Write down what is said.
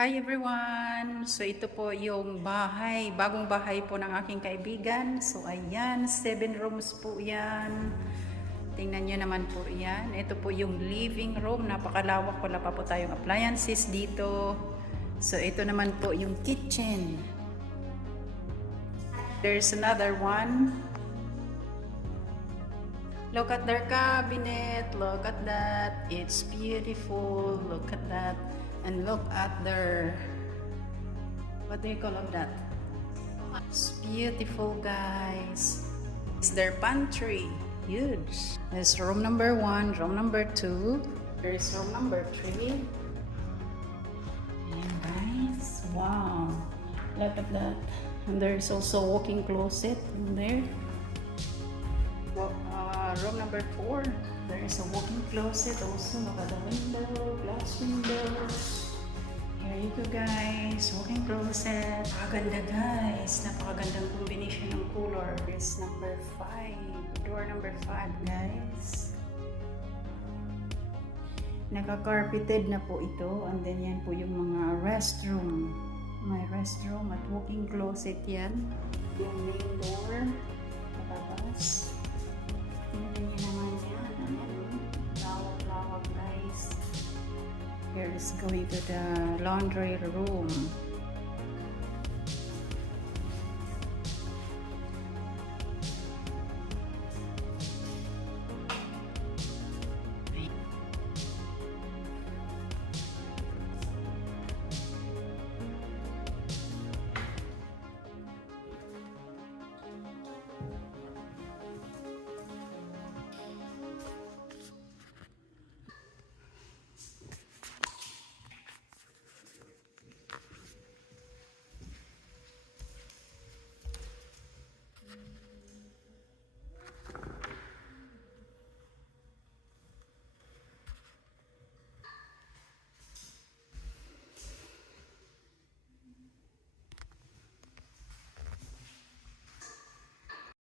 Hi everyone! So ito po yung bahay, bagong bahay po ng aking kaibigan. So ayan, 7 rooms po yan. Tingnan nyo naman po yan. Ito po yung living room, napakalawak, wala pa po tayong appliances dito. So ito naman po yung kitchen. There's another one. Look at their cabinet, look at that, it's beautiful, look at that. And look at their, what do you call of that? It's beautiful, guys. It's their pantry, huge. There's room number 1, room number 2. There's room number 3. And guys, wow, look at that. And there's also a walk-in closet in there. Room number 4. There is a walk-in closet also. Look at the window, glass windows. Here you go, guys. Walk-in closet. Napakaganda, guys. Napakagandang combination ng color. This number 5. Door number 5, guys. Naka-carpeted na po ito. And then yan po yung mga restroom. May restroom at walk-in closet yan. Yung main door. Patabas. Tingnan niyo naman yan. Lawak-lawak, guys. Here is going to the laundry room.